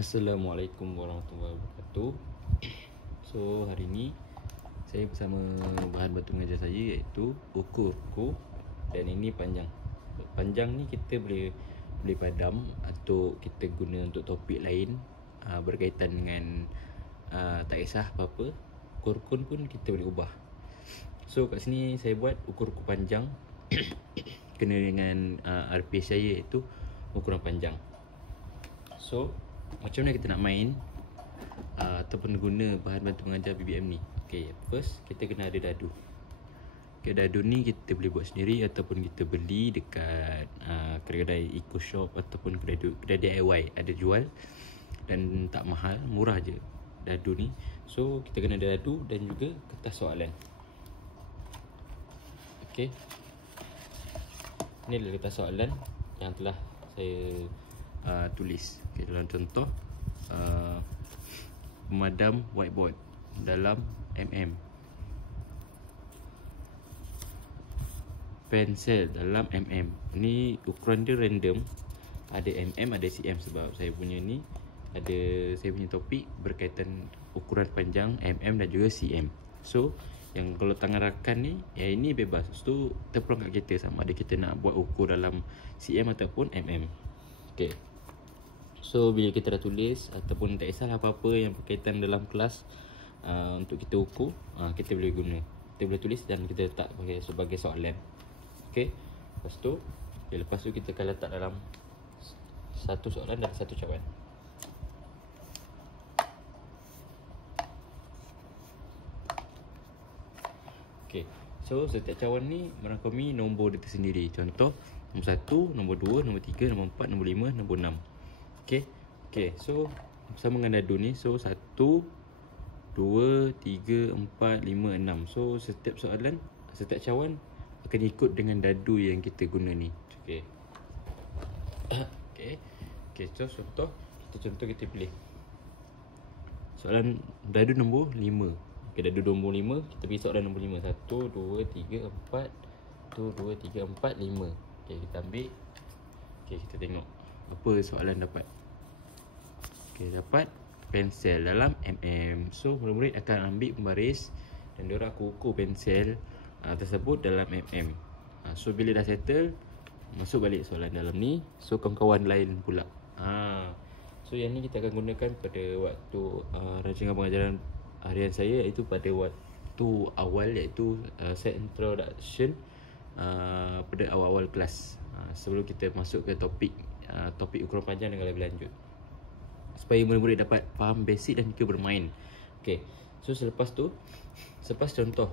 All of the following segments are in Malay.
Assalamualaikum warahmatullahi wabarakatuh. So hari ni saya bersama bahan batu mengajar saya iaitu ukur kuku, dan ini panjang. Panjang ni kita boleh padam atau kita guna untuk topik lain berkaitan dengan tak kisah apa-apa. Ukur kun pun kita boleh ubah. So kat sini saya buat ukur kuku panjang kena dengan RPS saya iaitu ukuran panjang. So macam mana kita nak main ataupun guna bahan bantu mengajar BBM ni? Okay, first kita kena ada dadu. Okay, dadu ni kita boleh buat sendiri ataupun kita beli dekat kedai eco shop ataupun kedai DIY ada jual, dan tak mahal, murah je dadu ni. So kita kena ada dadu dan juga kertas soalan. Okay, ni adalah kertas soalan yang telah saya tulis. Okay, dalam contoh pemadam whiteboard dalam mm, pensel dalam mm. Ni ukuran dia random, ada mm ada cm, sebab saya punya ni ada, saya punya topik berkaitan ukuran panjang mm dan juga cm. So yang kalau tangan rakan ni, ini bebas. So terpulang kat kita sama ada kita nak buat ukur dalam cm ataupun mm. Okay, so bila kita dah tulis ataupun tak kisah apa-apa yang berkaitan dalam kelas untuk kita ukur, kita boleh guna, kita boleh tulis dan kita letak sebagai soalan. Okay, lepas tu kita akan letak dalam satu soalan dan satu cawan. Okay, so setiap cawan ni merangkumi nombor dia tersendiri. Contoh nombor 1, nombor 2, nombor 3, nombor 4, nombor 5, nombor 6. Okay, so sama dengan dadu ni. So 1, 2, 3, 4, 5, 6. So setiap soalan, setiap cawan akan ikut dengan dadu yang kita guna ni. Okay, so contoh kita pilih soalan dadu nombor 5. Okay, dadu nombor 5, kita pilih soalan nombor 5. 1, 2, 3, 4. 1, 2, 3, 4, 5. Okay, kita ambil. Okay, kita tengok apa soalan dapat. Okay, dapat pensel dalam mm. So murid-murid akan ambil pembaris dan diorang akan ukur pensel tersebut dalam mm. So bila dah settle, masuk balik soalan dalam ni. So kawan-kawan lain pula. So yang ni kita akan gunakan pada waktu rancangan pengajaran harian saya, iaitu pada waktu awal, iaitu set introduction pada awal-awal kelas, sebelum kita masuk ke topik ukuran panjang dengan lebih lanjut, supaya murid-murid dapat faham basic dan juga bermain. Okay, so selepas contoh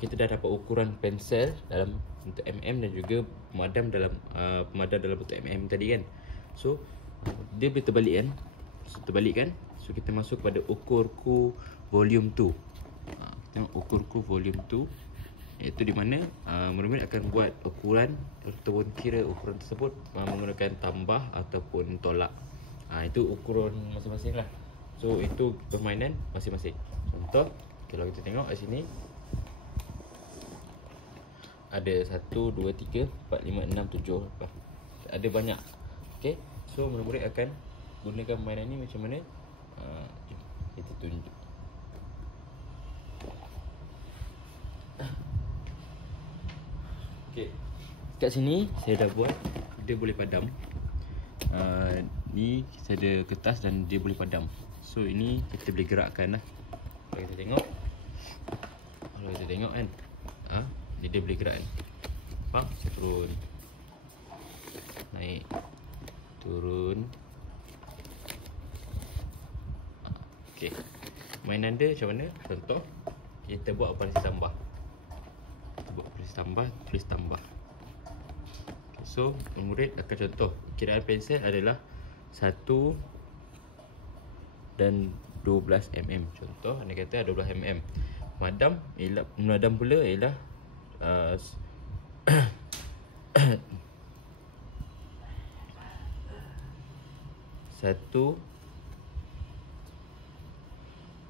kita dah dapat ukuran pensel dalam bentuk mm dan juga pemadam dalam bentuk mm tadi kan. So dia boleh terbalik kan. So kita masuk pada ukurku volume 2. Tengok ukurku volume 2, iaitu di mana murid-murid akan buat ukuran ataupun kira ukuran tersebut menggunakan tambah ataupun tolak. Itu ukuran masing-masing lah. So itu permainan masing-masing. Contoh, kalau kita tengok kat sini ada 1, 2, 3, 4, 5, 6, 7, ada banyak. Okay, so murid-murid akan gunakan permainan ni macam mana? Kita tunjuk. Okay, kat sini saya dah buat, dia boleh padam. Ni saya ada kertas dan dia boleh padam. So ini kita boleh gerakkan lah. Kalau kita tengok kan, dia boleh gerak kan. Nampak? Saya turun, naik, turun. Okay, mainan dia macam mana? Contoh, kita buat operasi tambah. Tulis tambah. Okay, so murid akan contoh, kiraan pensel adalah 1 dan 12 mm. Contoh, anda kata 12 mm. Memadam pula ialah 1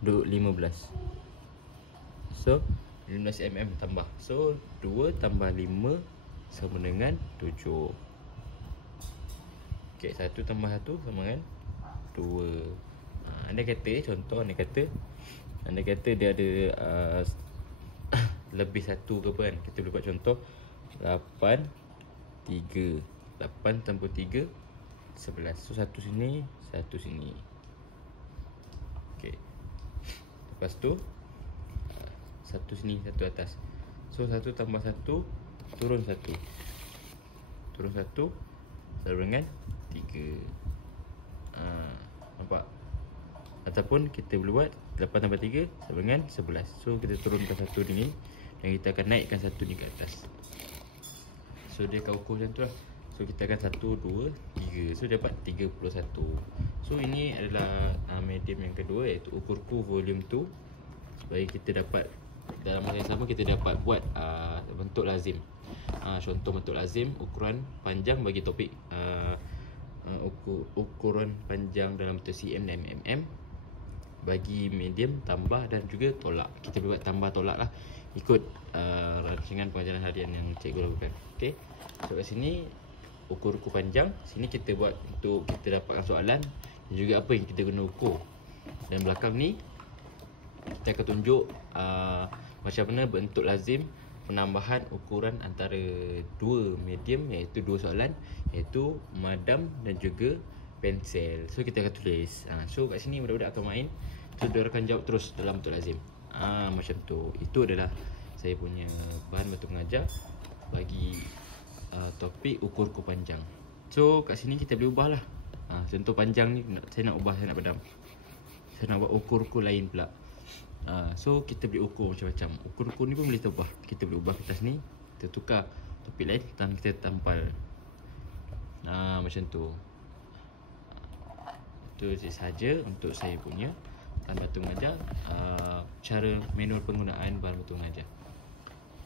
15. So 15 mm tambah. So 2 tambah 5 sama dengan 7. Okay, 1 tambah 1 sama dengan 2. Andai kata, contoh andai kata dia ada lebih satu ke apa kan. Kita boleh buat contoh 8, 3. 8 tambah 3, 11. So satu sini, satu sini. Okay. Lepas tu satu sini, satu atas. So 1 tambah 1, turun 1. Turun 1 sama dengan 3. Nampak? Ataupun kita boleh buat 8 tambah 3 sama dengan 11. So kita turunkan 1 ni dan kita akan naikkan 1 ni ke atas. So dia akan ukur macam tu lah. So kita akan 1, 2, 3. So dapat 31. So ini adalah medium yang kedua, iaitu ukurku volume 2. Supaya kita dapat dalam masa yang sama kita dapat buat bentuk lazim. Contoh bentuk lazim, ukuran panjang bagi topik ukuran panjang dalam bentuk cm dan mm, bagi medium, tambah dan juga tolak. Kita boleh buat tambah tolak lah, ikut rancangan pengajaran harian yang cikgu lakukan. Okay. So kat sini ukur panjang, sini kita buat untuk kita dapatkan soalan dan juga apa yang kita guna ukur. Dan belakang ni kita akan tunjuk macam mana bentuk lazim penambahan ukuran antara dua medium, iaitu dua soalan, iaitu madam dan juga pensel. So kita akan tulis. So kat sini budak-budak akan main, so dia akan jawab terus dalam bentuk lazim. Macam tu. Itu adalah saya punya bahan bentuk mengajar bagi topik ukur panjang. So kat sini kita boleh ubah lah. Contoh panjang ni saya nak ubah, saya nak padam, saya nak buat ukur lain pula. So kita boleh ukur macam-macam. Ukur ni pun boleh terubah. Kita boleh ubah kertas ni, kita tukar topik lain dan kita tampal. Macam tu. Itu sahaja untuk saya punya bahan batu mengajar, cara manual penggunaan bahan batu mengajar.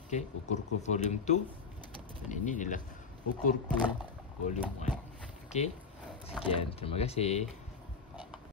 Okay, ukur volume 2 dan ini adalah ukur volume 1. Okay, sekian, terima kasih.